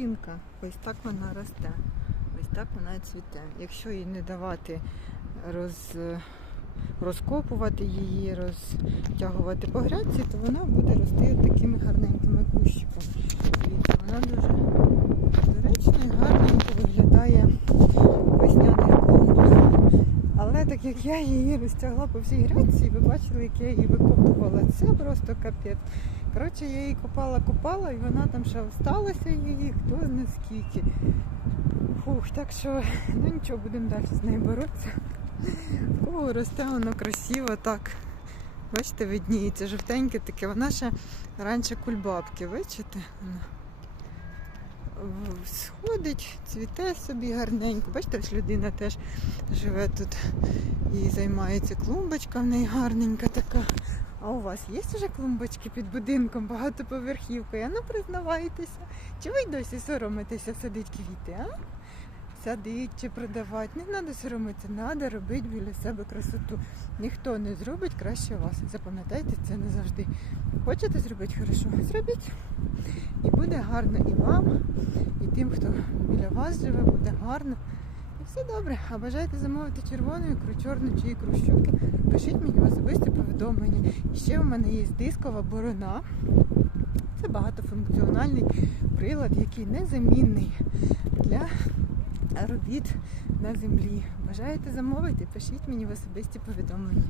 печінка. Ось так вона росте. Ось так вона цвіте. Якщо їй не давати роз, розкопувати її, розтягувати по грядці, то вона буде рости такими гарненькими кущиками. Вона дуже доречно і гарненько виглядає в весняних клумбах. Але так як я її розтягла по всій грядці, ви бачили, як я її викопувала. Це просто капець. Коротше, я її копала, і вона там ще осталася її, хто зна скільки. Фух, так що, ну нічого, будемо далі з нею боротися. Кого росте воно красиво так. Бачите, видніється жовтеньке таке. Вона ще раніше кульбабки, бачите? Вона Сходить, цвіте собі гарненько. Бачите, ось людина теж живе тут і займається клумбочка в неї гарненька така. А у вас є вже клумбочки під будинком, багатоповерхівкою? А ну признавайтеся. Чи ви досі соромитеся садить квіти, а? Садить чи продавати. Не треба соромитися, треба робити біля себе красоту. Ніхто не зробить краще вас. Запам'ятайте це не завжди. Хочете зробити хорошо? Зробіть. І буде гарно і вам, і тим, хто біля вас живе, буде гарно. І все добре. А бажаєте замовити червону ікру, чорну чи ікру щуки, пишіть мені в особисті повідомлення. І ще в мене є дискова борона. Це багатофункціональний прилад, який незамінний для робіт на землі. Бажаєте замовити? Пишіть мені в особисті повідомлення.